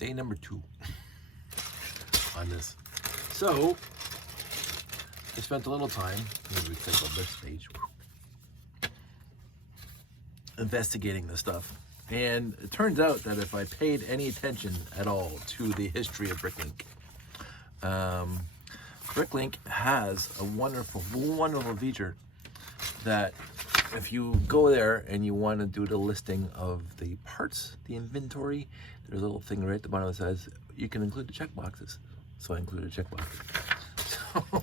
day number 2 on this. So I spent a little time, maybe we click on this page, investigating this stuff. And it turns out that if I paid any attention at all to the history of Bricklink, Bricklink has a wonderful, wonderful feature that if you go there and you want to do the listing of the parts, the inventory, there's a little thing right at the bottom that says you can include the checkboxes. So I included checkboxes.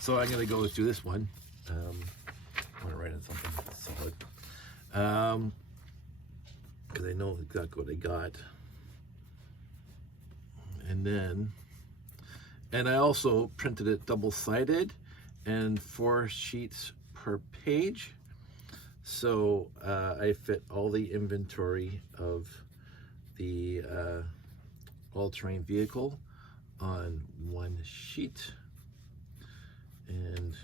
So I'm going to go through this one. I want to write in something solid. Because I know exactly what I got. And I also printed it double-sided and 4 sheets per page. So I fit all the inventory of the all-terrain vehicle on 1 sheet. And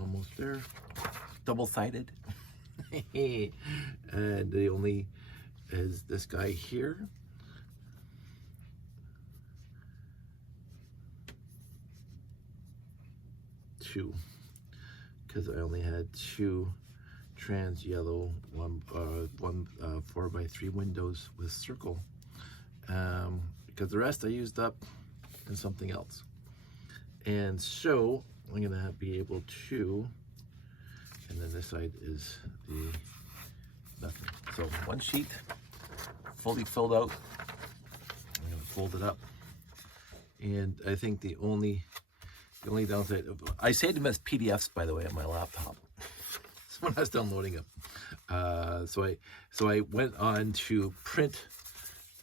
almost there. Double-sided. And the only is this guy here. Two, because I only had 2 trans yellow, one 4x3 windows with circle, because the rest I used up in something else. And so I'm gonna be able to, and then this side is the nothing. So 1 sheet, fully filled out. I'm gonna fold it up, and I think the only downside, I saved them as PDFs, by the way, on my laptop. So when I was downloading them, so I went on to print.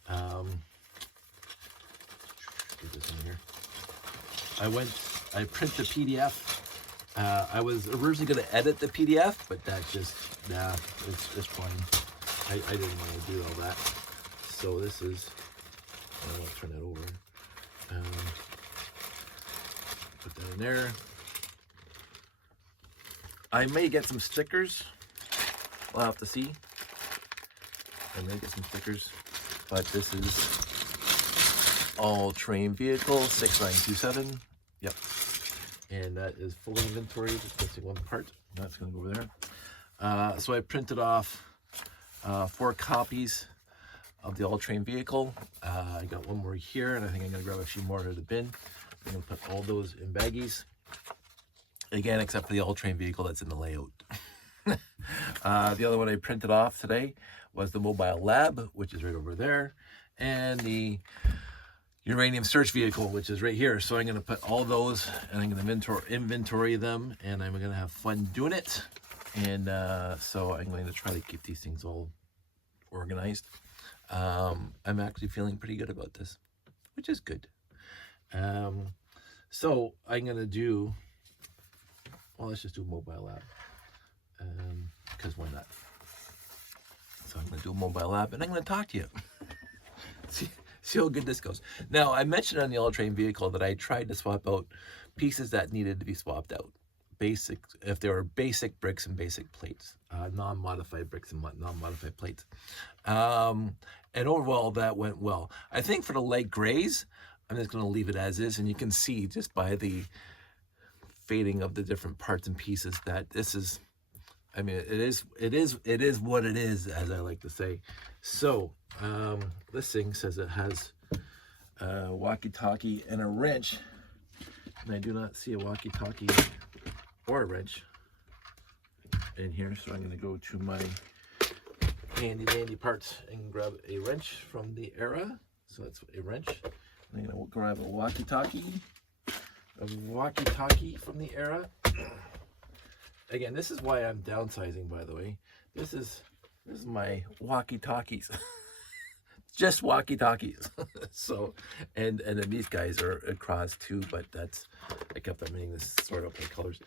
Get this in here. I print the PDF. I was originally going to edit the PDF, but that just, it's fine. I didn't want to do all that. So this is, I want to turn that over. Put that in there. I may get some stickers. We'll have to see. I may get some stickers, but this is all-terrain vehicle 6927. Yep. And that is full inventory. Just missing 1 part. That's going to go over there. So I printed off 4 copies of the all-terrain vehicle. I got 1 more here, and I think I'm going to grab a few more out of the bin. I'm going to put all those in baggies. Again, except for the all-terrain vehicle that's in the layout. The other one I printed off today was the mobile lab, which is right over there, and the uranium search vehicle, which is right here. So I'm going to put all those, and I'm going to inventory them, and I'm going to have fun doing it. And so I'm going to try to keep these things all organized. I'm actually feeling pretty good about this, which is good. So I'm going to do, well, let's just do a mobile lab, because why not? So I'm going to do a mobile lab, and I'm going to talk to you. See how good this goes. Now, I mentioned on the all-terrain vehicle that I tried to swap out pieces that needed to be swapped out. Basic, if there were basic bricks and basic plates, non-modified bricks and non-modified plates. And overall, that went well. I think for the light grays, I'm just going to leave it as is, and you can see just by the fading of the different parts and pieces that this is, I mean, it is what it is, as I like to say. So this thing says it has a walkie-talkie and a wrench, and I do not see a walkie-talkie or a wrench in here. So I'm going to go to my handy dandy parts and grab a wrench from the era. So that's a wrench. I'm going to grab a walkie-talkie from the era. Again, this is why I'm downsizing, by the way. This is my walkie-talkies. Just walkie-talkies. So, and then these guys are across too, but that's, I kept on meaning to sort out my colors.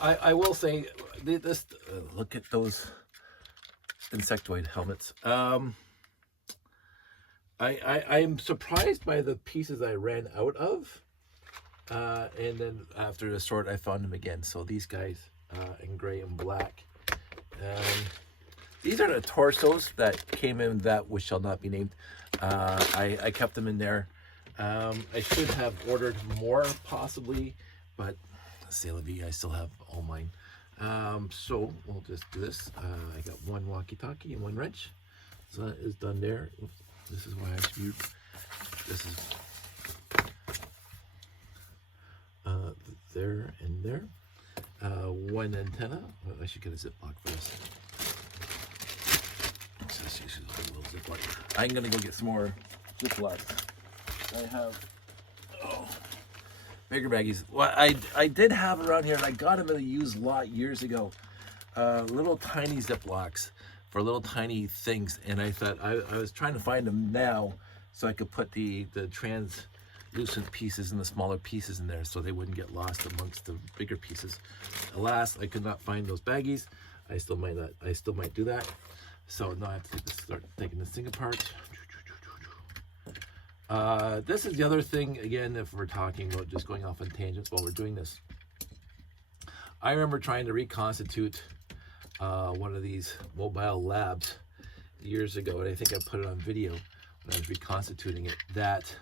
I will say this. Look at those insectoid helmets. I'm surprised by the pieces I ran out of, and then after the sort, I found them again. So these guys in gray and black. These are the torsos that came in that which shall not be named. I kept them in there. I should have ordered more possibly, but c'est la vie, I still have all mine. So we'll just do this. I got one walkie-talkie and one wrench. So that is done there. Oops, this is why I should. This is there and there. One antenna. Oh, I should get a Ziploc for this. So this is a little Ziploc. I'm gonna go get some more Ziplocs. I have bigger baggies. Well, I did have around here, and I got them in a used lot years ago. Little tiny Ziplocs for little tiny things, and I thought I was trying to find them now so I could put the translucent pieces and the smaller pieces in there so they wouldn't get lost amongst the bigger pieces. Alas, I could not find those baggies. I still might do that. So now I have to start taking this thing apart. This is the other thing, again, if we're talking about just going off on tangents while we're doing this. I remember trying to reconstitute one of these mobile labs years ago, and I think I put it on video when I was reconstituting it, that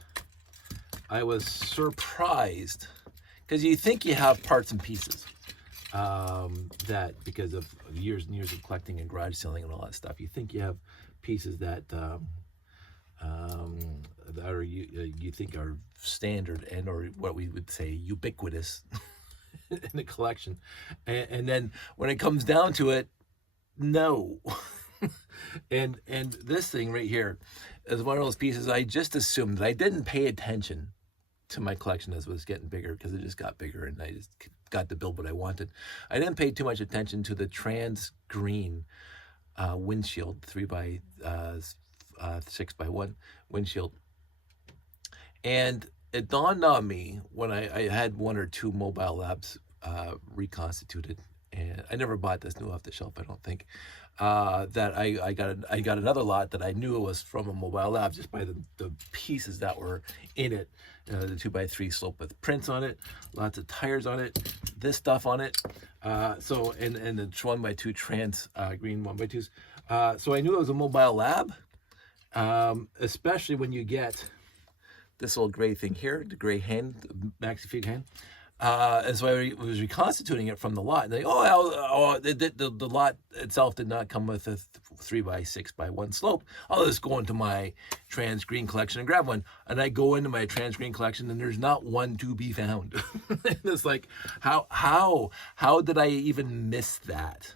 I was surprised, because you think you have parts and pieces, that because of years and years of collecting and garage selling and all that stuff, you think you have pieces that are you think are standard and or what we would say ubiquitous in the collection, and then when it comes down to it, no. and this thing right here is one of those pieces I just assumed that I didn't pay attention to my collection as it was getting bigger, because it just got bigger and I just got to build what I wanted. I didn't pay too much attention to the trans green windshield 3x6x1 windshield, and it dawned on me when I had one or two mobile labs reconstituted, and I never bought this new off the shelf, I don't think, that I got another lot that I knew it was from a mobile lab just by the pieces that were in it. The 2x3 slope with prints on it, lots of tires on it, this stuff on it. So and the 1x2 trans green 1x2s. So I knew it was a mobile lab, especially when you get this little gray thing here, the gray hand, the maxi-fig hand. And so I was reconstituting it from the lot. And they, the lot itself did not come with a 3x6x1 slope. I'll just go into my trans green collection and grab one. And I go into my trans green collection and there's not one to be found. And it's like, how did I even miss that?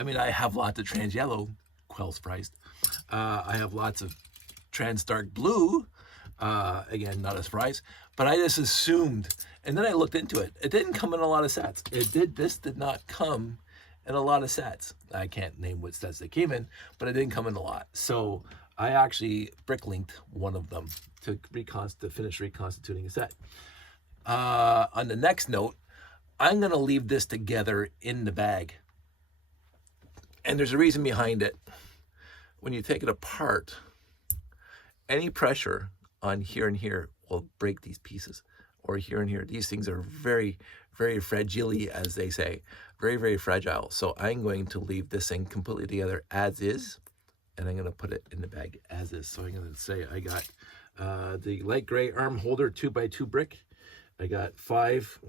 I mean, I have lots of trans yellow, quell surprised. I have lots of trans dark blue. Again, not a surprise, but I just assumed, and then I looked into it. It didn't come in a lot of sets. This did not come in a lot of sets. I can't name what sets they came in, but it didn't come in a lot. So I actually brick-linked one of them to finish reconstituting a set. On the next note, I'm gonna leave this together in the bag. And there's a reason behind it. When you take it apart, any pressure on here and here will break these pieces, or here and here. These things are very, very fragile, as they say, very, very fragile. So I'm going to leave this thing completely together as is, and I'm going to put it in the bag as is. So I'm going to say I got the light gray arm holder 2x2 brick. I got 5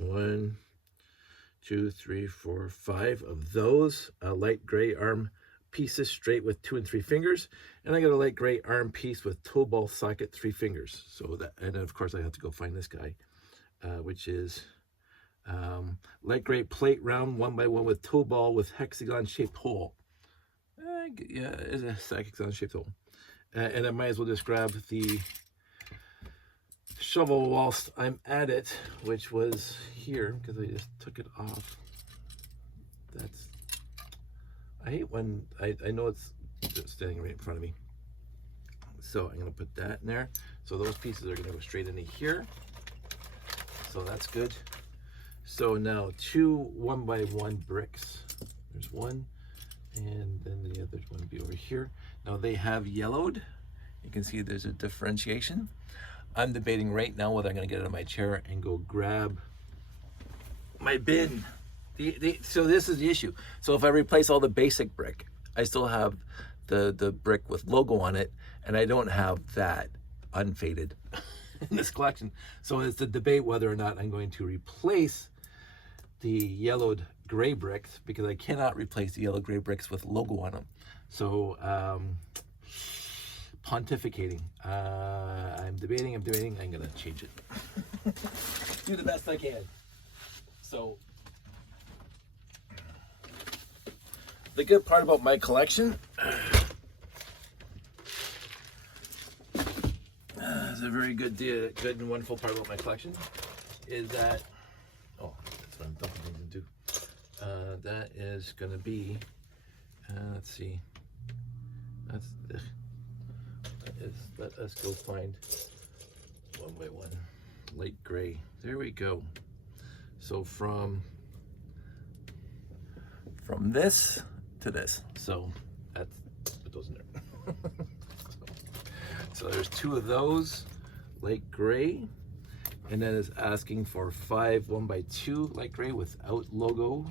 of those light gray arm pieces straight with 2 and 3 fingers, and I got a light gray arm piece with toe ball socket 3 fingers. So that, and then of course I have to go find this guy, which is light gray plate round 1x1 with toe ball with hexagon shaped hole. Yeah, it's a hexagon shaped hole. And I might as well just grab the shovel whilst I'm at it, which was here because I just took it off. I hate when I know it's just standing right in front of me. So I'm going to put that in there. So those pieces are going to go straight into here. So that's good. So now 2 1x1 bricks. There's one, and then the other one will be over here. Now they have yellowed. You can see there's a differentiation. I'm debating right now whether I'm going to get out of my chair and go grab my bin. So this is the issue. So if I replace all the basic brick, I still have the brick with logo on it, and I don't have that unfaded in this collection. So it's the debate whether or not I'm going to replace the yellowed gray bricks, because I cannot replace the yellow gray bricks with logo on them. So pontificating. I'm debating. I'm gonna change it. Do the best I can. So the good part about my collection is a very good and wonderful part about my collection is that, oh, that's what I'm dumping things into. That is going to be, let's see, let us go find one by one, light gray. There we go. So from this to this. So that's, put those in there. So there's 2 of those, light gray, and then it's asking for 5 1x2 light gray without logo.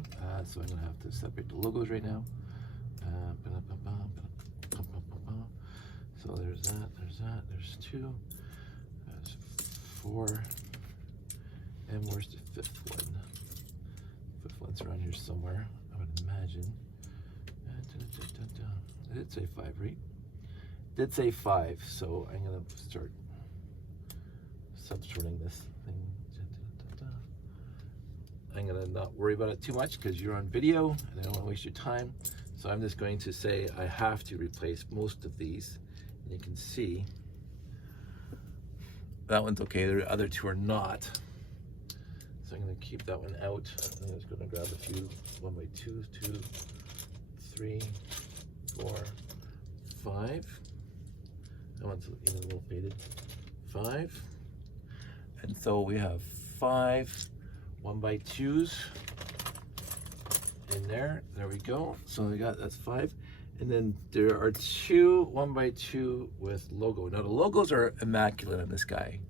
So I'm gonna have to separate the logos right now. So there's that, there's 2, there's 4, and where's the 5th one? 5th one's around here somewhere, I would imagine. I did say 5, right? Did say 5, so I'm gonna start subsorting this thing. I'm gonna not worry about it too much because you're on video and I don't want to waste your time. So I'm just going to say I have to replace most of these. And you can see that one's okay. The other 2 are not. So I'm gonna keep that one out. I'm just gonna grab a few 1x2s, 2, 3, 4, 5. That one's even a little faded. 5. And so we have 5 1x2s in there. There we go. So we got, that's 5. And then there are 2 1x2 with logo. Now the logos are immaculate on this guy.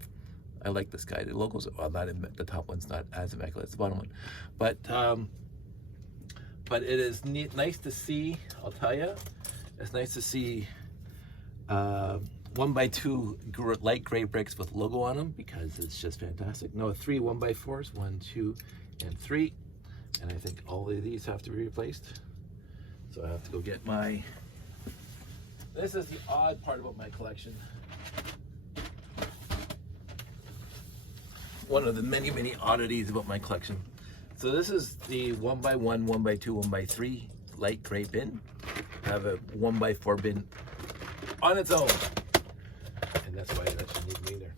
I like this guy. The logos, well, not in, the top one's not as immaculate as the bottom one. But it is neat, nice to see, I'll tell you. It's nice to see 1x2 light gray bricks with logo on them, because it's just fantastic. No, 3 1x4s, 1, 2, and 3. And I think all of these have to be replaced. So I have to go get my, this is the odd part about my collection. One of the many, many oddities about my collection. So this is the 1x1, 1x2, 1x3 light gray bin. I have a 1x4 bin on its own. And that's why that should need me there.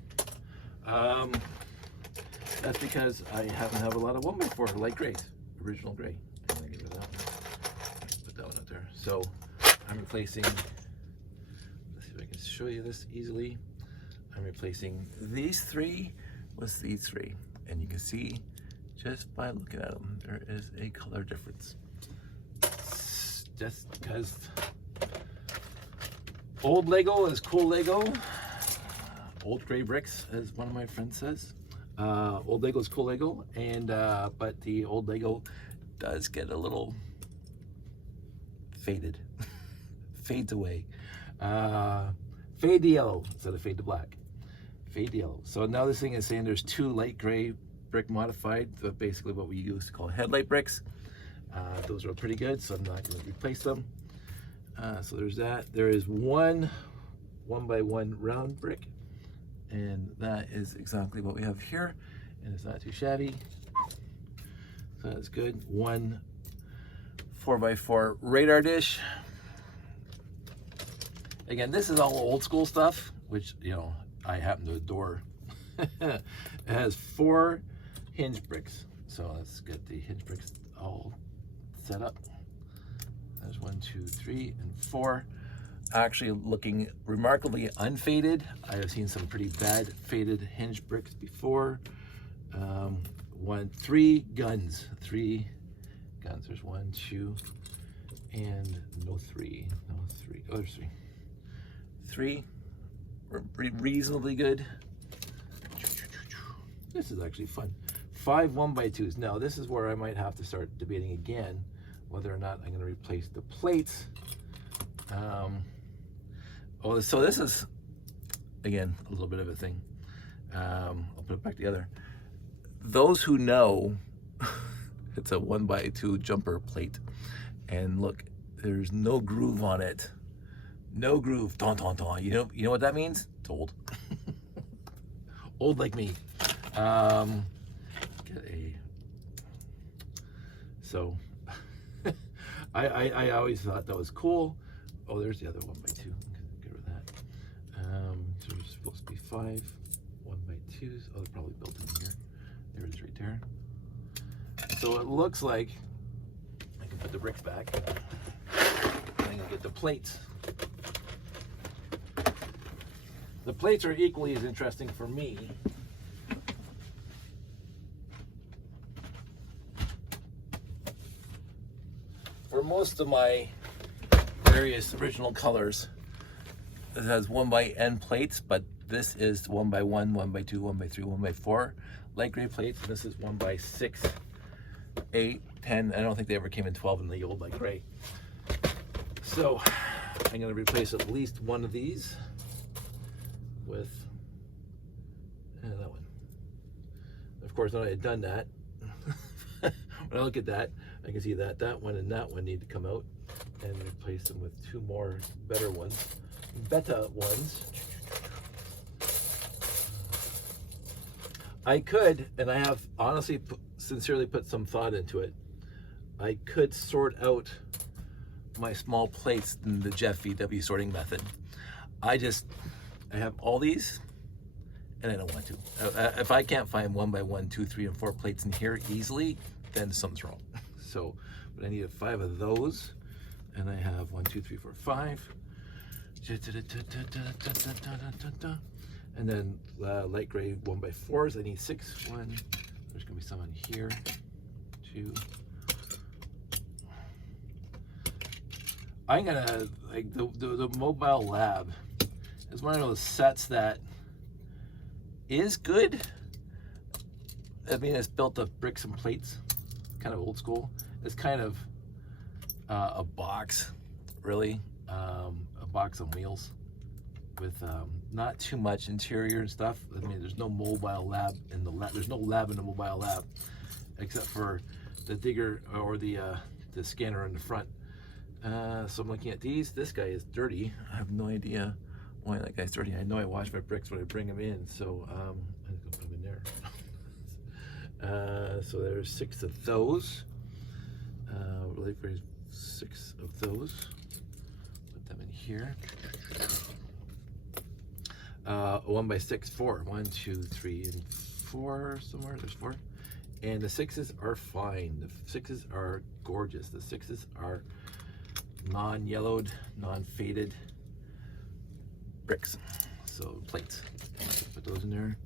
That's because I happen to have a lot of 1x4 light grays, original gray. I'm gonna get rid of that one. Put that one out there. So I'm replacing, let's see if I can show you this easily. I'm replacing these 3 with these 3. And you can see just by looking at them, there is a color difference. Just because old Lego is cool Lego. Old gray bricks, as one of my friends says. Old Lego is cool Lego, and but the old Lego does get a little faded, fades away. Fade to yellow instead of fade to black. Fade to yellow. So now this thing is saying there's 2 light gray brick modified, but basically what we used to call headlight bricks. Those are pretty good, so I'm not going to replace them. So there's that. There is 1 1x1 round brick, and that is exactly what we have here, and it's not too shabby. So that's good. 1 4x4 radar dish. Again, this is all old school stuff, which, you know, I happen to adore. It has 4 hinge bricks. So let's get the hinge bricks all set up. There's 1, 2, 3, and 4. Actually looking remarkably unfaded. I have seen some pretty bad faded hinge bricks before. 3 guns. 3 guns. There's 1, 2, and no 3. No 3. Oh, there's 3. 3. Reasonably good. This is actually fun. 5 1x2s. Now this is where I might have to start debating again whether or not I'm going to replace the plates Oh, so this is, again, a little bit of a thing. I'll put it back together. Those who know, it's a 1x2 jumper plate. And look, there's no groove on it. No groove. Don, don, don. You know what that means? It's old. Old like me. So I always thought that was cool. Oh, there's the other 1x2. Get rid of that. So there's supposed to be 5 1x2s. Oh, they're probably built in here. There it is right there. So it looks like I can put the bricks back. I'm gonna get the plates. The plates are equally as interesting for me. For most of my various original colors, it has 1x(n) plates, but this is 1x1, 1x2, 1x3, 1x4 light gray plates. And this is 1x6, 8, 10. I don't think they ever came in 12 in the old light gray. So I'm going to replace at least one of these with that one. Of course, when I had done that, when I look at that, I can see that that one and that one need to come out and replace them with 2 more better ones. Beta ones. I could, and I have honestly sincerely put some thought into it, I could sort out my small plates in the Jeff VW sorting method. I have all these and I don't want to. If I can't find 1x1, 2, 3, and 4 plates in here easily, then something's wrong. So, but I needed 5 of those, and I have 1, 2, 3, 4, 5. And then light gray 1x4s. I need 6. 1. There's gonna be some in here. 2. I'm gonna like the Mobile Lab is one of those sets that is good. I mean, it's built of bricks and plates, kind of old school. It's kind of a box, really, a box on wheels with not too much interior and stuff. I mean, there's no Mobile Lab in the lab. There's no lab in the Mobile Lab, except for the digger or the scanner in the front. So I'm looking at these. This guy is dirty. I have no idea why that guy's dirty. I know I wash my bricks when I bring them in, so I'm gonna put them in there. So there's 6 of those. Really for 6 of those. Put them in here. 1x6, 4. 1, 2, 3, and 4 somewhere. There's 4. And the 6s are fine. The 6s are gorgeous. The 6s are non-yellowed, non-faded bricks. So plates. Put those in there.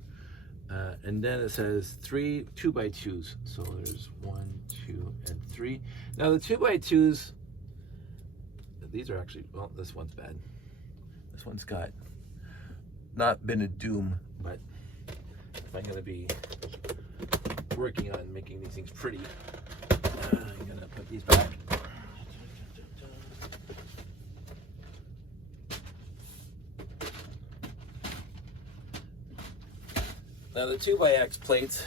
And then it says 3 2x2s. So there's 1, 2, and 3. Now the 2x2s, these are actually, well, this one's bad. This one's got not been a doom, but if I'm gonna be working on making these things pretty, I'm gonna put these back. Now the 2x plates,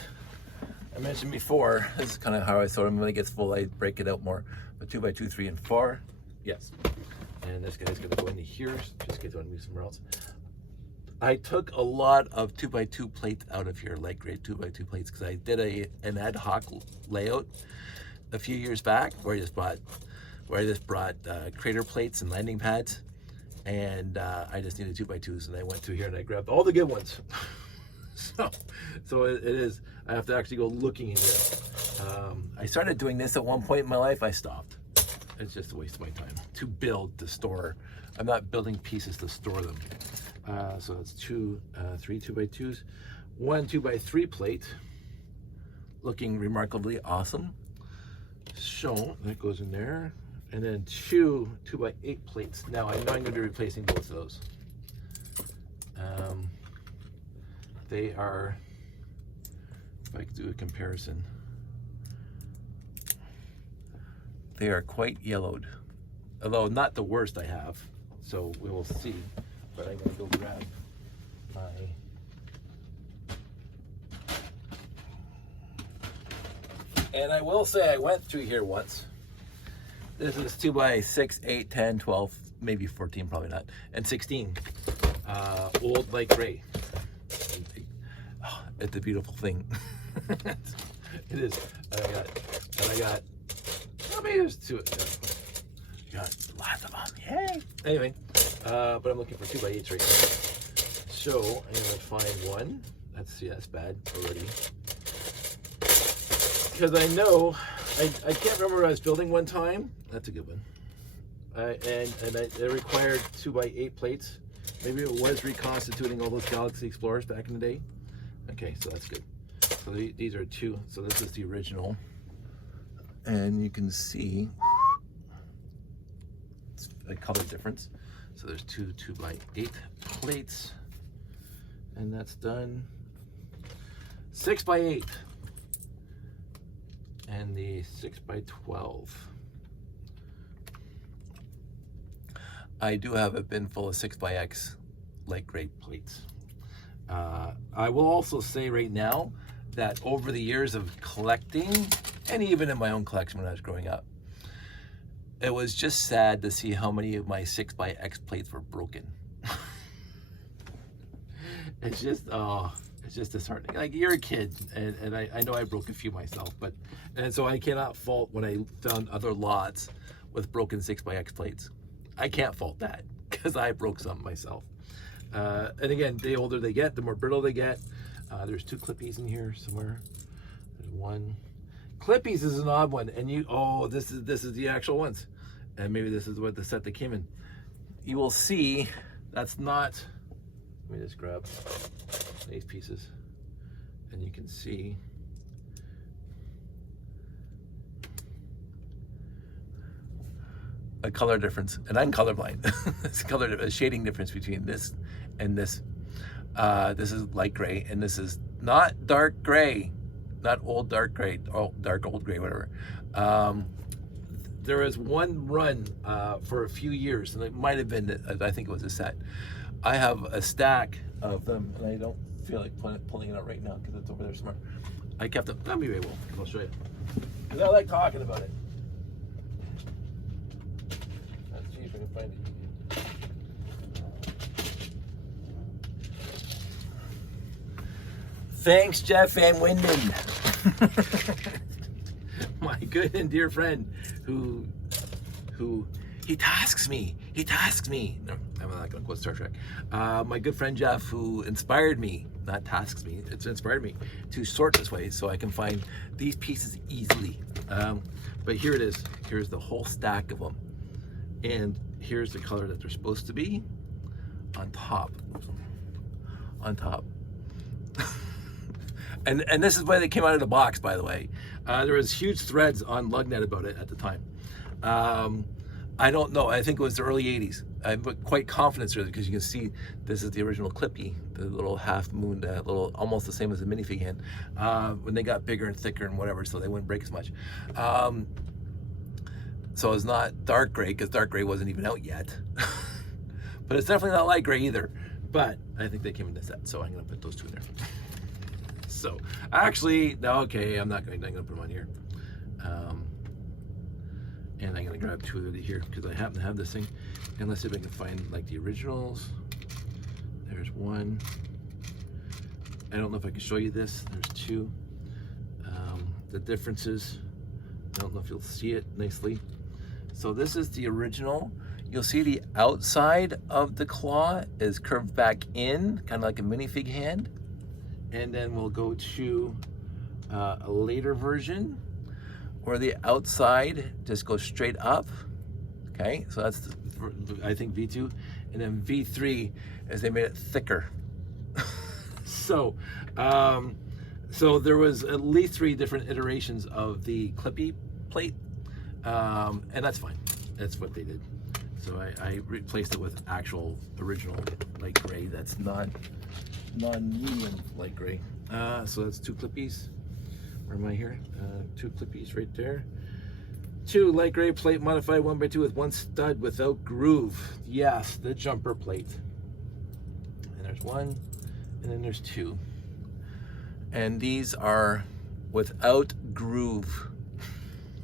I mentioned before, this is kind of how I sort them. When it gets full, I break it out more. But 2x2, 3, and 4, yes. And this guy's gonna go into here, just in case I want to move somewhere else. I took a lot of 2x2 plates out of here, light gray 2x2 plates, because I did an ad hoc layout a few years back where I just brought crater plates and landing pads, and I just needed 2x2s, and I went through here and I grabbed all the good ones. So it is, I have to actually go looking in here. I started doing this at one point in my life. I stopped. It's just a waste of my time to build, to store. I'm not building pieces to store them. So that's 3 2x2s, 1 2x3 plate, looking remarkably awesome. So that goes in there, and then 2 2x8 plates. Now I know I'm going to be replacing both of those. They are, if I could do a comparison, they are quite yellowed, although not the worst I have. So we will see. But I'm gonna go grab my and I will say I went through here once. This is 2x6, 8, 10, 12, maybe 14, probably not, and 16. Old light gray. Oh, it's a beautiful thing. It is. And I got, well, maybe there's two. Got lots of them. Yay! Anyway, but I'm looking for 2x8s right now. So I'm gonna find one. That's bad already. Because I know, I can't remember what I was building one time. That's a good one. It required 2x8 plates. Maybe it was reconstituting all those Galaxy Explorers back in the day. Okay, so that's good. So these are two. So this is the original. And you can see it's a color difference. So there's two 2x8 plates. And that's done. 6x8. And the 6x12. I do have a bin full of 6x light gray plates. I will also say right now that over the years of collecting, and even in my own collection when I was growing up, it was just sad to see how many of my 6x plates were broken. It's just disheartening. Like, you're a kid, and I know I broke a few myself, and so I cannot fault when I found other lots with broken 6x plates. I can't fault that because I broke some myself. And again, the older they get, the more brittle they get. There's two Clippies in here somewhere. There's one. Clippies is an odd one, and this is the actual ones, and maybe this is what the set they came in. You will see that's not. Let me just grab these pieces, and you can see a color difference, and I'm colorblind. It's a shading difference between this and this. This is light gray, and this is not dark gray, not old dark gray, or dark old gray, whatever. There was one run for a few years, and it might have been, I think it was a set. I have a stack of them, and I don't feel like pulling it out right now because it's over there somewhere. I kept them. Maybe I will. I'll show you. Because I like talking about it. Let's see if I can find it. Thanks, Jeff Van Winden. My good and dear friend who he tasks me. No, I'm not gonna quote Star Trek. My good friend Jeff, who inspired me, not tasks me, it's inspired me to sort this way so I can find these pieces easily. But here it is. Here's the whole stack of them. And here's the color that they're supposed to be on top. And this is why they came out of the box, by the way. There was huge threads on Lugnet about it at the time. I don't know. I think it was the early 80s. I'm quite confident because you can see this is the original Clippy, the little half moon, little almost the same as a minifig hand. When they got bigger and thicker and whatever, so they wouldn't break as much. So it's not dark gray because dark gray wasn't even out yet. But it's definitely not light gray either. But I think they came in the set, so I'm gonna put those two in there. So actually, okay, I'm gonna put them on here. And I'm gonna grab two of it here because I happen to have this thing. And let's see if I can find like the originals. There's one. I don't know if I can show you this. There's two. The differences, I don't know if you'll see it nicely. So this is the original. You'll see the outside of the claw is curved back in, kind of like a minifig hand. And then we'll go to a later version where the outside just goes straight up. Okay, so that's I think V2, and then V3 is they made it thicker. So there was at least 3 different iterations of the Clippy plate, and that's fine. That's what they did. So I replaced it with actual original light gray. That's non-medium light gray. So that's 2 Clippies. Where am I here? 2 Clippies right there. 2 light gray plate modified 1x2 with 1 stud without groove. Yes, the jumper plate. And there's 1, and then there's 2. And these are without groove.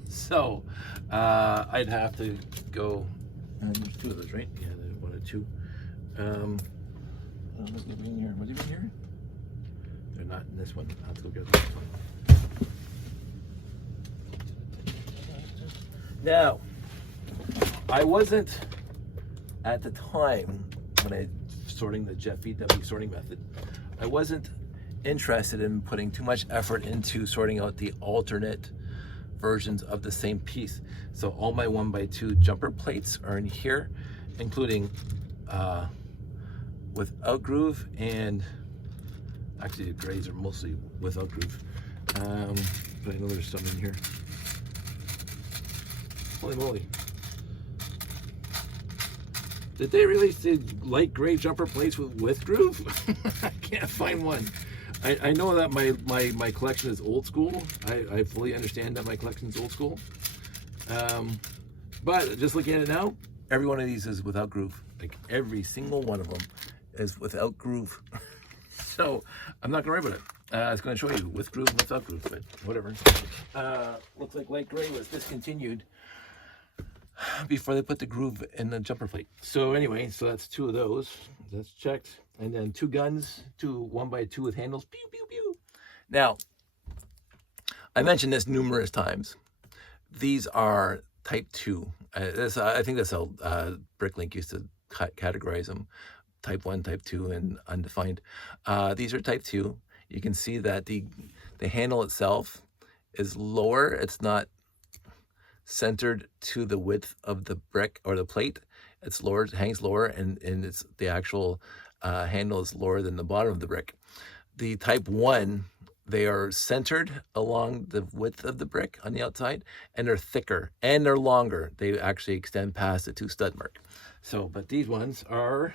So I'd have to go, and there's 2 of those, right? Yeah, there's 1 and 2. What's even in here? What's even here? They're not in this one. I'll have to go get this one. Now, I wasn't at the time when I sorting the Jet VW sorting method, I wasn't interested in putting too much effort into sorting out the alternate versions of the same piece. So all my 1x2 jumper plates are in here, including without groove, and actually the grays are mostly without groove. But I know there's some in here. Holy moly. Did they release the light gray jumper plates with groove? I can't find one. I know that my collection is old school. I fully understand that my collection is old school. But just looking at it now, every one of these is without groove. Like every single one of them is without groove. So I'm not gonna worry about it. It's gonna show you with groove and without groove, but whatever. Looks like light gray was discontinued before they put the groove in the jumper plate. So anyway, so that's 2 of those. That's checked. And then 2 guns, 2 1x2 with handles. Pew, pew, pew. Now, I mentioned this numerous times. These are type 2. I think that's how Bricklink used to categorize them. Type 1, type 2, and undefined. These are type 2. You can see that the handle itself is lower. It's not centered to the width of the brick or the plate. It's lower, it hangs lower, and it's the actual handle is lower than the bottom of the brick. The type 1, they are centered along the width of the brick on the outside, and they're thicker and they're longer. They actually extend past the 2 stud mark. So, but these ones are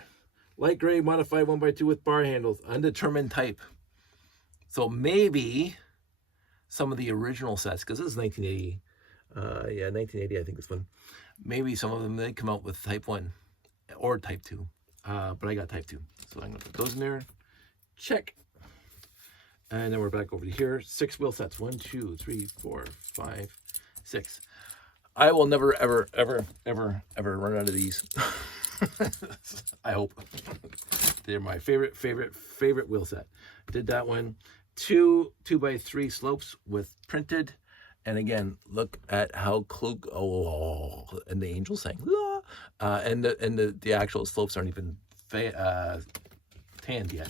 light gray modified 1x2 with bar handles, undetermined type. So maybe some of the original sets, because this is 1980. Yeah, 1980, I think this one. Maybe some of them, they come out with type 1 or type 2. But I got type 2. So I'm going to put those in there. Check. And then we're back over to here. 6 wheel sets. 1, 2, 3, 4, 5, 6. I will never, ever, ever, ever, ever run out of these. I hope. They're my favorite wheel set. Did that one. 2 2x3 slopes with printed. And again, look at how Klug, and the angel sang, and the actual slopes aren't even tanned yet.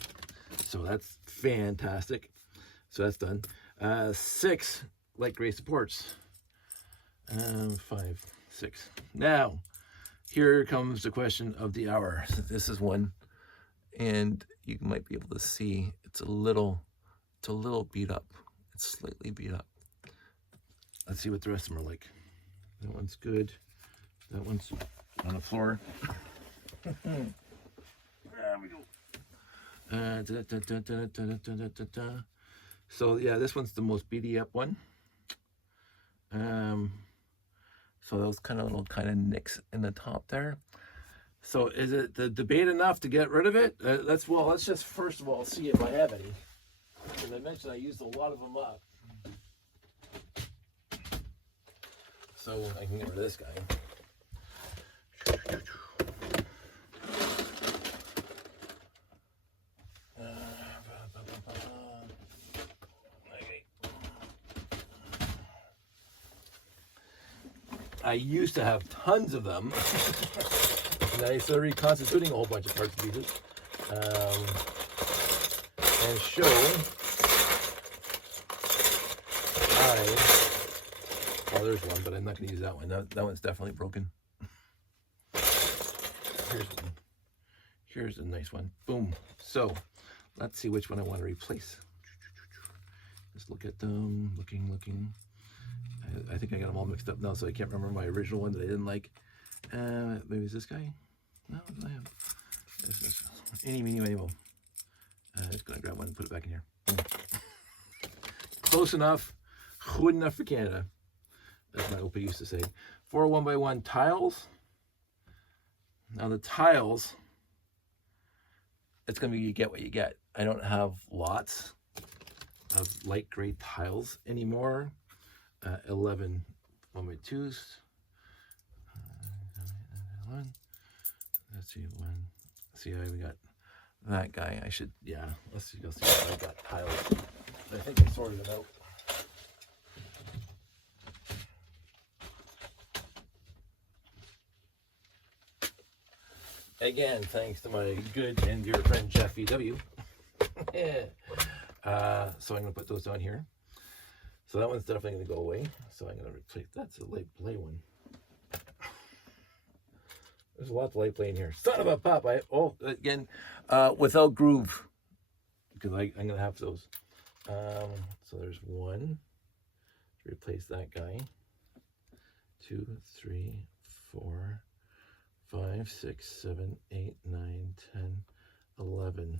So that's fantastic. So that's done. 6 light gray supports. 5, 6. Now, here comes the question of the hour. This is one, and you might be able to see it's a little beat up. It's slightly beat up. Let's see what the rest of them are like. That one's good. That one's on the floor. There we go. So yeah, this one's the most beady up one. So those little nicks in the top there. So is it the debate enough to get rid of it? Let's just first of all see if I have any. As I mentioned, I used a lot of them up. So I can get rid of this guy. I used to have tons of them. And I started reconstituting a whole bunch of parts and pieces. And show oh, there's one, but I'm not going to use that one. That one's definitely broken. Here's one. Here's a nice one. Boom. So, let's see which one I want to replace. Just look at them. Looking. I think I got them all mixed up now, so I can't remember my original one that I didn't like. Maybe it's this guy? No, I have. This. Eeny, meeny, miny, mo. Just going to grab one and put it back in here. Boom. Close enough. Good enough for Canada. as my OP used to say. 4 1x1 tiles. Now the tiles, it's going to be you get what you get. I don't have lots of light gray tiles anymore. 11 1x2s. Let's see, one. See how we got that guy. I should, yeah. Let's see. You'll see if I got tiles. I think I sorted it out. Again, thanks to my good and dear friend Jeff VW. So I'm going to put those down here. So that one's definitely going to go away. So I'm going to replace, that's a light play one. There's a lot of light play in here. Son of a pop. Again, without groove. Because I'm going to have those. So there's one. Replace that guy. 2, 3, 4, 5, 6, 7, 8, 9, 10, 11.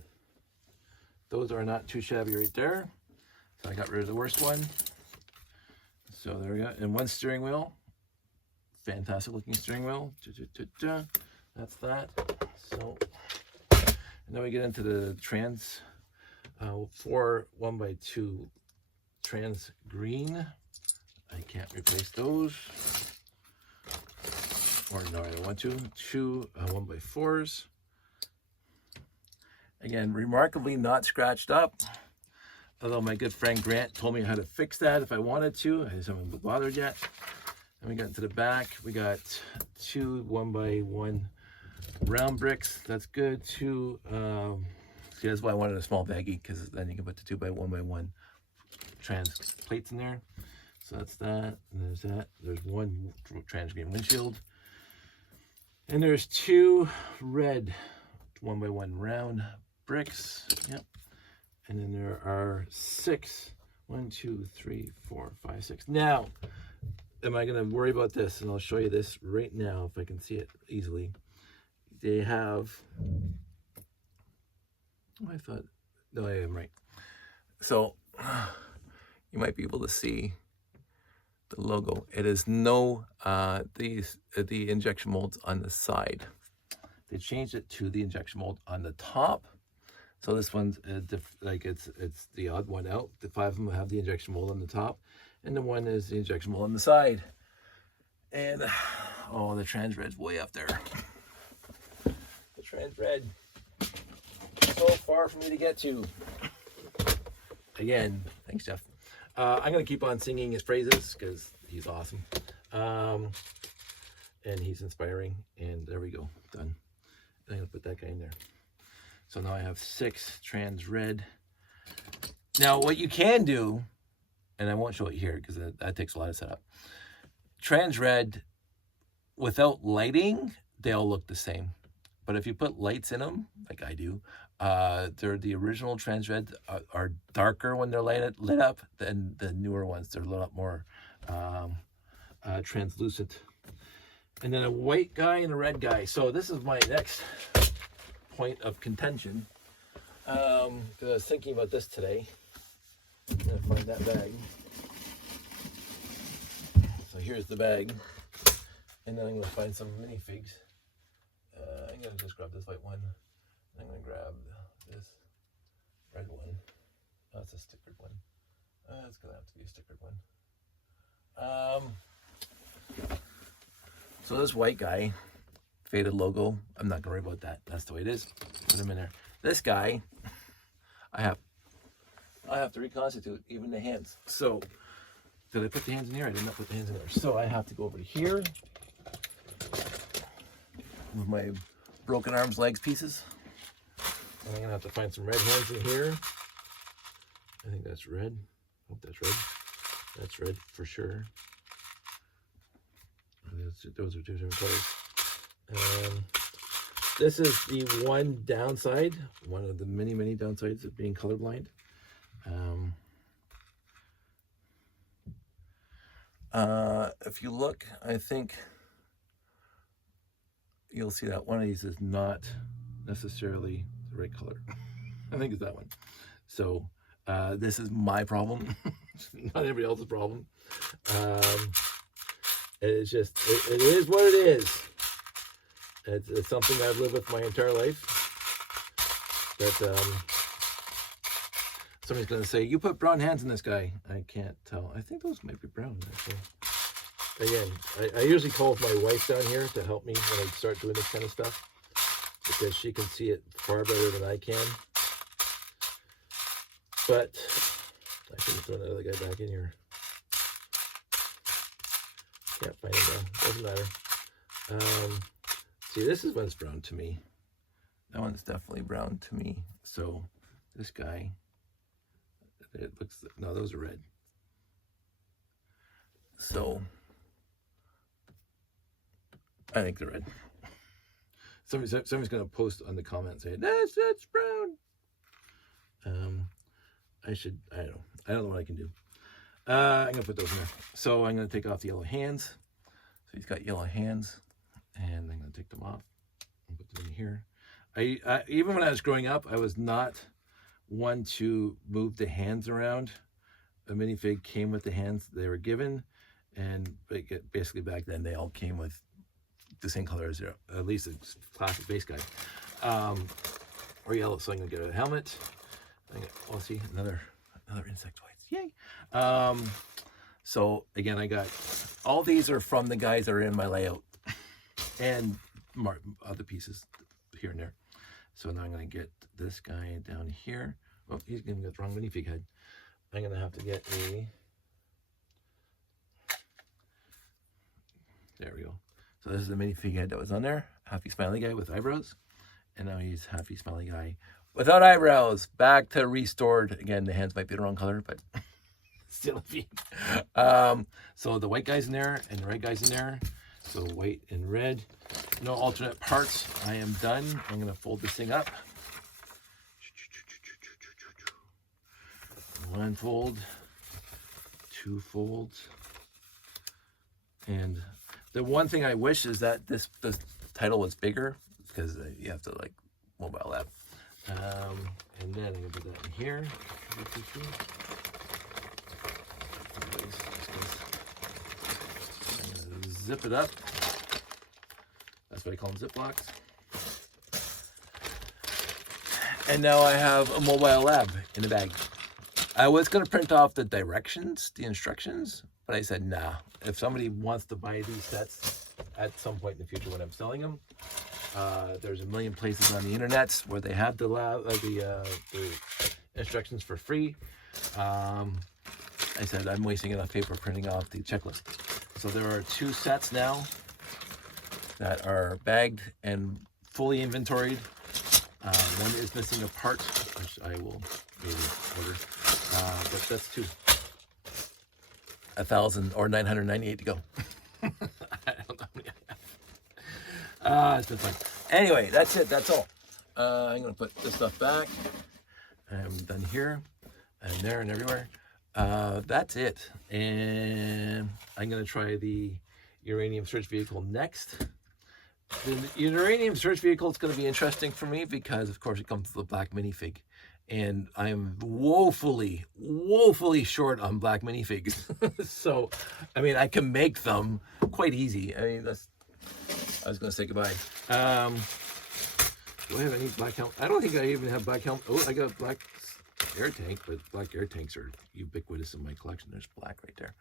Those are not too shabby right there. So I got rid of the worst one. So there we go. And one steering wheel. Fantastic looking steering wheel. That's that. So, and then we get into the trans 4 1x2 trans green. I can't replace those. Or no, I don't want to. 2 1x4s. Again, remarkably not scratched up. Although my good friend Grant told me how to fix that if I wanted to. I just haven't bothered yet. And we got into the back. We got 2 1x1 round bricks. That's good. 2. See, that's why I wanted a small baggie, because then you can put the 2 by 1x1 trans plates in there. So that's that. And there's that. There's one trans green windshield. And there's 2 red 1x1 round bricks. Yep. And then there are 6. 1, 2, 3, 4, 5, 6. Now, am I going to worry about this? And I'll show you this right now if I can see it easily. They have, I thought, no, I am right. So you might be able to see the logo. It is no, the injection molds on the side. They changed it to the injection mold on the top. So this one's like it's the odd one out. The 5 of them have the injection mold on the top, and the one is the injection mold on the side. And oh, the trans red's way up there. The trans red, so far for me to get to. Again, thanks, Jeff. I'm gonna keep on singing his praises because he's awesome, and he's inspiring. And there we go, done. I'm gonna put that guy in there. So now I have 6 trans red. Now what you can do, and I won't show it here because that takes a lot of setup. Trans red, without lighting, they all look the same. But if you put lights in them, like I do, they're the original trans red are darker when they're lit up than the newer ones. They're a lot more translucent. And then a white guy and a red guy. So this is my next point of contention, because I was thinking about this today. I'm gonna find that bag. So here's the bag, and then I'm gonna find some minifigs. I'm gonna just grab this white one. I'm gonna grab this red one. Oh, it's a stickered one. It's gonna have to be a stickered one. So this white guy, faded logo. I'm not gonna worry about that. That's the way it is. Put him in there. This guy, I have to reconstitute even the hands. So, did I put the hands in here? I did not put the hands in there. So I have to go over to here with my broken arms, legs pieces. And I'm gonna have to find some red hands in here. I think that's red. Hope that's red. That's red for sure. Those are 2 different colors. This is the one downside, one of the many, many downsides of being colorblind. If you look, I think you'll see that one of these is not necessarily the right color. I think it's that one. So this is my problem, not everybody else's problem. It's just, it is what it is. It's something I've lived with my entire life. But somebody's going to say, you put brown hands in this guy. I can't tell. I think those might be brown, actually. Again, I usually call my wife down here to help me when I start doing this kind of stuff, because she can see it far better than I can. But I can throw another guy back in here. Can't find it now. Doesn't matter. See, this is one's brown to me. That one's definitely brown to me. So this guy, it looks, no, those are red. So I think they're red. Somebody's going to post on the comments saying, that's brown. I don't know what I can do. I'm going to put those in there. So I'm going to take off the yellow hands. So he's got yellow hands, and I'm going to take them off and put them in here. I even when I was growing up, I was not one to move the hands around. A minifig came with the hands they were given, and basically back then they all came with the same color as their, at least a classic base guy, or yellow. So I'm gonna get a helmet. I'll see another insect whites. Yay! So again, I got all these are from the guys that are in my layout, and other pieces here and there. So now I'm gonna get this guy down here. Oh, he's gonna get the wrong minifig head. I'm gonna have to get a. There we go. So this is the minifig head that was on there. Happy smiley guy with eyebrows. And now he's happy smiley guy without eyebrows. Back to restored. Again, the hands might be the wrong color, but still a feet. So the white guy's in there and the red guy's in there. So white and red. No alternate parts. I am done. I'm going to fold this thing up. One fold. Two folds. And the one thing I wish is that this title was bigger, because you have to like mobile app. And then I'm gonna put that in here. I'm gonna zip it up. That's what I call them, zip locks. And now I have a mobile lab in the bag. I was gonna print off the directions, the instructions, but I said, nah, if somebody wants to buy these sets at some point in the future when I'm selling them, there's a million places on the internet where they have the instructions for free. I said, I'm wasting enough paper printing off the checklist. So there are 2 sets now that are bagged and fully inventoried. One is missing a part, which I will maybe order, but that's 2. 1,000 or 998 to go. I don't know. It's been fun. Anyway, that's it. That's all. I'm going to put this stuff back. I'm done here and there and everywhere. That's it. And I'm going to try the uranium search vehicle next. The uranium search vehicle is going to be interesting for me because, of course, it comes with a black minifig. And I'm woefully short on black minifigs. So, I mean, I can make them quite easy. I mean, I was going to say goodbye. Do I have any black helmet? I don't think I even have black helmet. Oh, I got a black air tank, but black air tanks are ubiquitous in my collection. There's black right there.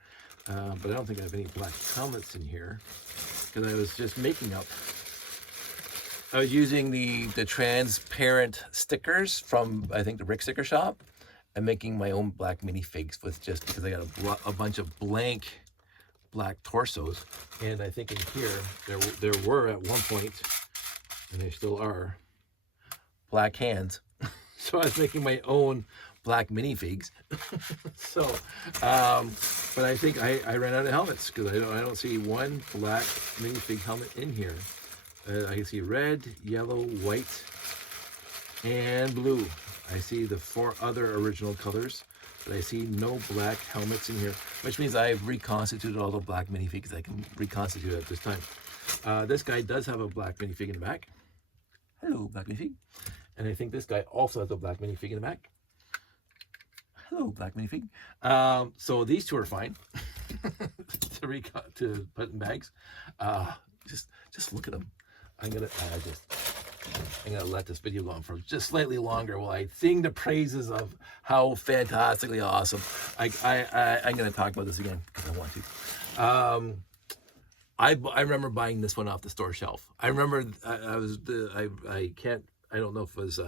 But I don't think I have any black helmets in here because I was just making up. I was using the transparent stickers from, I think, the Rick Sticker Shop, and making my own black minifigs with just because I got a bunch of blank black torsos. And I think in here, there were at one point, and they still are, black hands. So I was making my own black minifigs. So, but I think I ran out of helmets because I don't see one black minifig helmet in here. I can see red, yellow, white, and blue. I see the 4 other original colors, but I see no black helmets in here, which means I've reconstituted all the black minifigs I can reconstitute at this time. This guy does have a black minifig in the back. Hello, black minifig. And I think this guy also has a black minifig in the back. Hello, black minifig. So these 2 are fine. to put in bags. Just look at them. I'm gonna let this video go on for just slightly longer while I sing the praises of how fantastically awesome. I'm gonna talk about this again because I want to. I remember buying this one off the store shelf. I remember I don't know if it was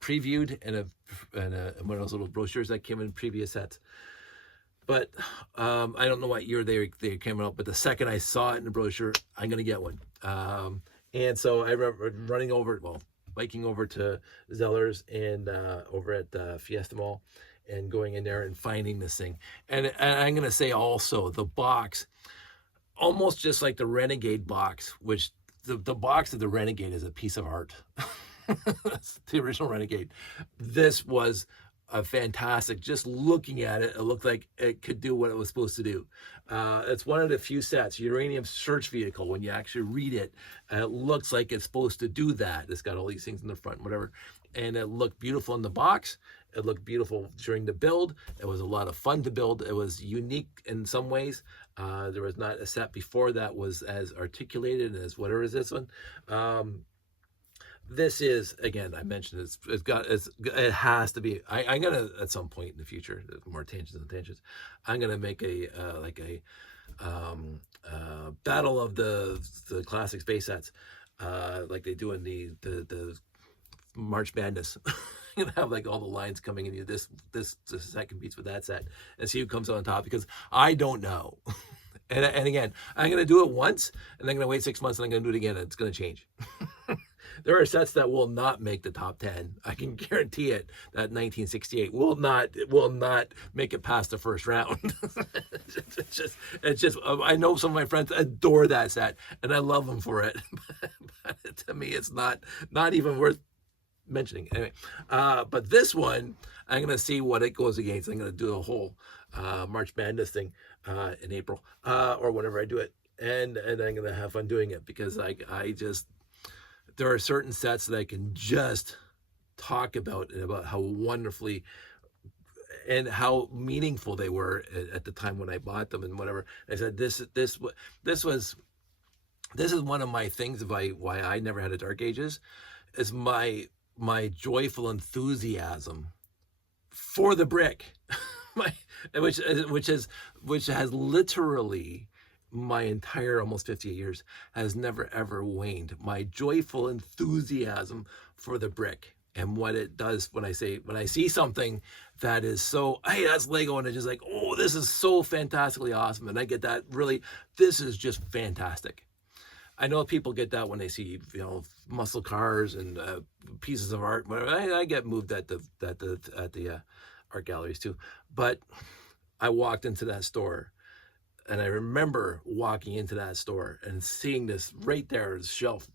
previewed in one of those little brochures that came in previous sets. But I don't know what year they came out, but the second I saw it in the brochure, I'm going to get one. And so I remember biking over to Zeller's and over at Fiesta Mall and going in there and finding this thing. And I'm going to say also the box, almost just like the Renegade box, which the box of the Renegade is a piece of art. That's the original Renegade. This was a fantastic, just looking at it, it looked like it could do what it was supposed to do. It's one of the few sets, Uranium Search Vehicle, when you actually read it, it looks like it's supposed to do that. It's got all these things in the front, whatever. And it looked beautiful in the box. It looked beautiful during the build. It was a lot of fun to build. It was unique in some ways. There was not a set before that was as articulated as whatever is this one. This is, again, I mentioned it has to be. I'm gonna at some point in the future, more tangents. I'm gonna make a battle of the classic space sets, like they do in the March Madness. I'm gonna have like all the lines coming in. This set competes with that set, and see who comes on top, because I don't know. And again, I'm gonna do it once, and I'm gonna wait 6 months, and I'm gonna do it again, and it's gonna change. There are sets that will not make the top 10. I can guarantee it. That 1968 will not make it past the first round. It's just. I know some of my friends adore that set, and I love them for it. But to me, it's not even worth mentioning. Anyway, but this one, I'm gonna see what it goes against. I'm gonna do a whole March Madness thing in April or whenever I do it, and I'm gonna have fun doing it, because I just. There are certain sets that I can just talk about, and about how wonderfully and how meaningful they were at the time when I bought them and whatever. I said this is one of my things of why I never had a Dark Ages, is my joyful enthusiasm for the brick, which has literally, my entire almost 58 years has never ever waned. My joyful enthusiasm for the brick and what it does when I see something that is so, hey, that's Lego, and it's just like, oh, this is so fantastically awesome, and I get that, really, this is just fantastic. I know people get that when they see, muscle cars and pieces of art. I get moved at the art galleries too, but I walked into that store. And I remember walking into that store and seeing this right there, shelf,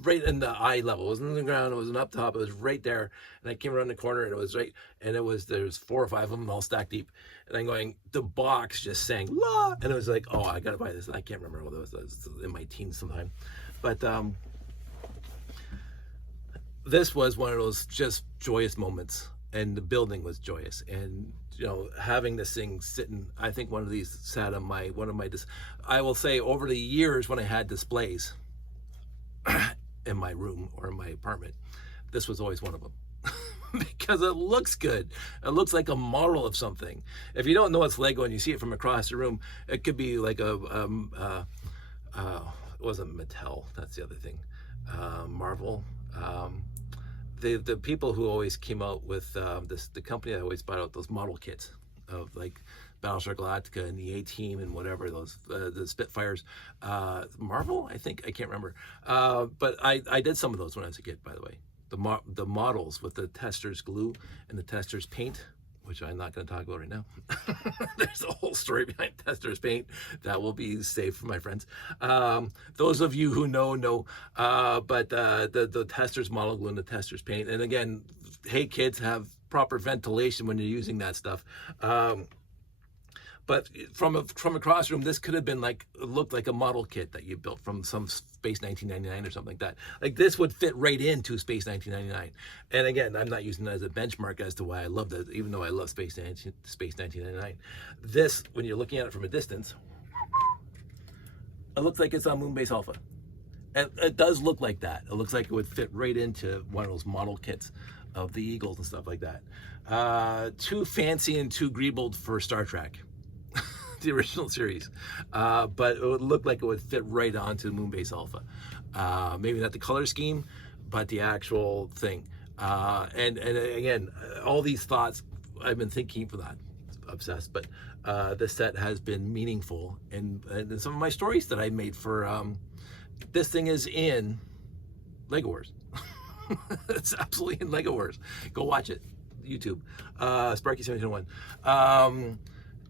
right in the eye level. It wasn't on the ground, it wasn't up top, it was right there. And I came around the corner, and it was right, and there's 4 or 5 of them all stacked deep. And I'm going, the box just sang, la! And it was like, oh, I gotta buy this. And I can't remember what it was in my teens sometime. But this was one of those just joyous moments. And the building was joyous, and having this thing sitting, I think one of these sat on I will say, over the years when I had displays in my room or in my apartment, this was always one of them. Because it looks good. It looks like a model of something. If you don't know it's Lego and you see it from across the room, it could be like it wasn't Mattel, that's the other thing, Marvel. The people who always came out with the company that always bought out those model kits of like Battlestar Galactica and the A-Team and whatever, those the Spitfires, Marvel, I think, I can't remember, but I did some of those when I was a kid, by the way. The models with the tester's glue and the tester's paint, which I'm not going to talk about right now. There's a whole story behind tester's paint that will be saved for my friends. Those of you who know. But the tester's model glue and the tester's paint. And again, hey kids, have proper ventilation when you're using that stuff. But from across the room, this could have been like, looked like a model kit that you built from some Space 1999 or something like that. Like this would fit right into Space 1999. And again, I'm not using that as a benchmark as to why I love that, even though I love Space 1999. This, when you're looking at it from a distance, it looks like it's on Moonbase Alpha. And it does look like that. It looks like it would fit right into one of those model kits of the Eagles and stuff like that. Too fancy and too greebled for Star Trek. The original series, but it would look like it would fit right onto Moonbase Alpha. Maybe not the color scheme, but the actual thing. And again, all these thoughts I've been thinking for that, obsessed. But this set has been meaningful, and some of my stories that I made for this thing is in Lego Wars. It's absolutely in Lego Wars. Go watch it, YouTube, Sparky701.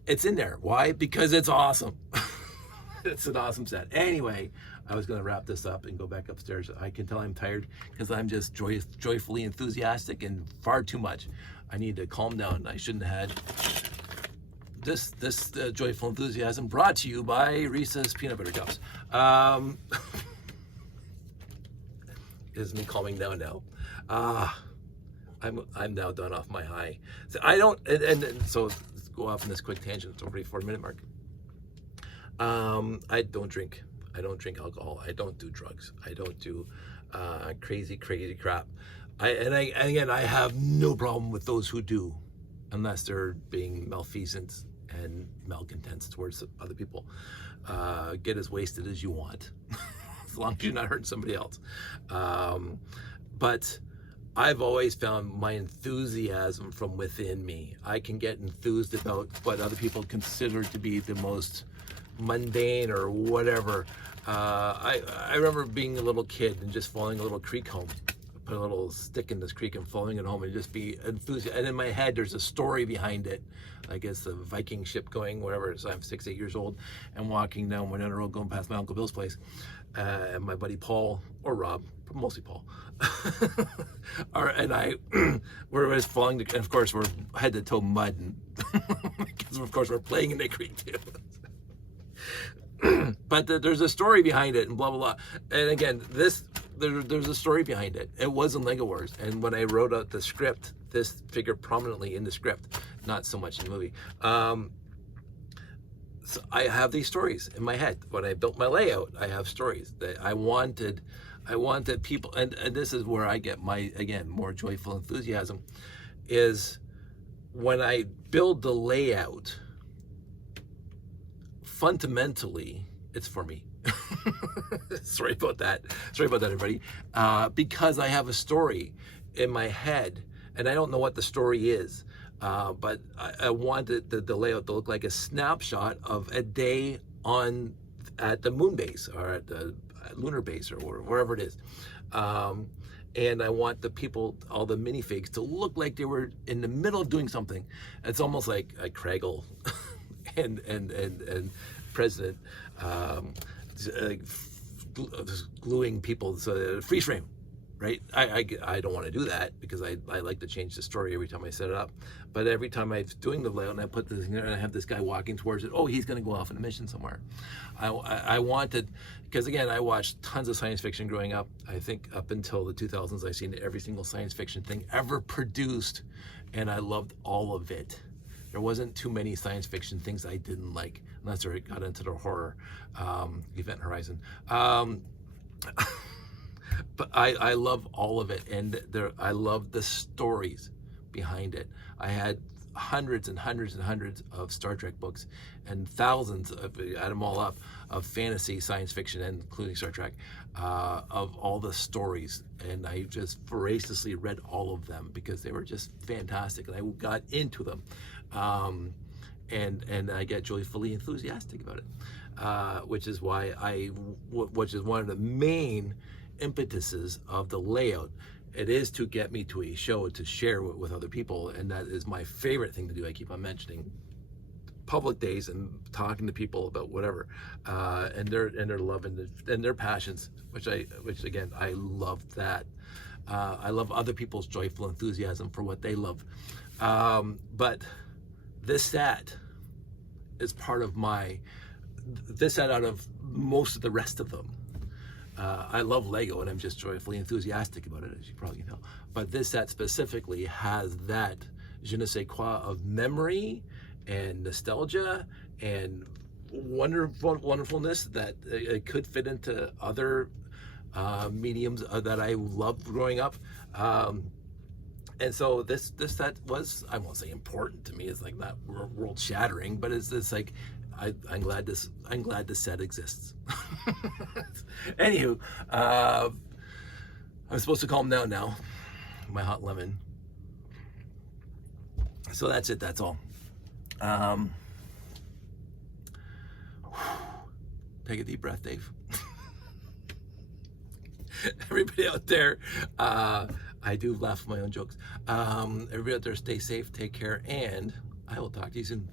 It's in there. Why? Because it's awesome. It's an awesome set. Anyway, I was going to wrap this up and go back upstairs. I can tell I'm tired because I'm just joyfully enthusiastic and far too much. I need to calm down. I shouldn't have had this joyful enthusiasm brought to you by Reese's Peanut Butter Cups. Is me calming down now. I'm now done off my high. So I don't, and so let's go off on this quick tangent. It's already 4-minute mark. I don't drink. I don't drink alcohol. I don't do drugs. I don't do crazy crap. And again, I have no problem with those who do, unless they're being malfeasant and malcontents towards other people. Get as wasted as you want, as long as you're not hurting somebody else. But I've always found my enthusiasm from within me. I can get enthused about what other people consider to be the most mundane or whatever. I remember being a little kid and just following a little creek home. Put a little stick in this creek and following it home and just be enthusiastic. And in my head, there's a story behind it. I guess the Viking ship going, whatever. So I'm 6, 8 years old and walking down Winona Road going past my Uncle Bill's place. And my buddy Paul, or Rob, mostly Paul, and I were just falling, and of course we're head to toe mud, and because of course we're playing in the creek too. But there's a story behind it, and blah blah blah. And again, there's a story behind it. It was in Lego Wars, and when I wrote out the script, this figured prominently in the script, not so much in the movie. So I have these stories in my head. When I built my layout, I have stories that I wanted people, and this is where I get my, again, more joyful enthusiasm, is when I build the layout, fundamentally, it's for me. Sorry about that, everybody. Because I have a story in my head, and I don't know what the story is. But I wanted the layout to look like a snapshot of a day at the moon base or at the lunar base or wherever it is. And I want the people, all the minifigs, to look like they were in the middle of doing something. It's almost like a Craigle and President gluing people, so freeze frame. Right? I don't want to do that because I like to change the story every time I set it up. But every time I'm doing the layout and I put this here and I have this guy walking towards it, oh, he's going to go off on a mission somewhere. I wanted, because again, I watched tons of science fiction growing up. I think up until the 2000s, I've seen every single science fiction thing ever produced, and I loved all of it. There wasn't too many science fiction things I didn't like, unless I got into the horror, Event Horizon. But I love all of it, and I love the stories behind it. I had hundreds and hundreds and hundreds of Star Trek books, and thousands of, add them all up, of fantasy, science fiction, and including Star Trek, of all the stories. And I just voraciously read all of them because they were just fantastic, and I got into them. And I get joyfully enthusiastic about it, which is why which is one of the main impetuses of the layout. It is to get me to a show to share with other people, and that is my favorite thing to do. I keep on mentioning public days and talking to people about whatever, and their love and their passions, which again I love that. I love other people's joyful enthusiasm for what they love. But this set is part of this set out of most of the rest of them. I love Lego, and I'm just joyfully enthusiastic about it, as you probably can tell. But this set specifically has that je ne sais quoi of memory and nostalgia and wonderfulness that it could fit into other mediums that I loved growing up. And so this set was, I won't say important to me, it's like not world shattering, but it's like I'm glad this set exists. Anywho, I'm supposed to calm down now. My hot lemon. So that's it. That's all. Take a deep breath, Dave. Everybody out there, I do laugh at my own jokes. Everybody out there, stay safe, take care, and I will talk to you soon.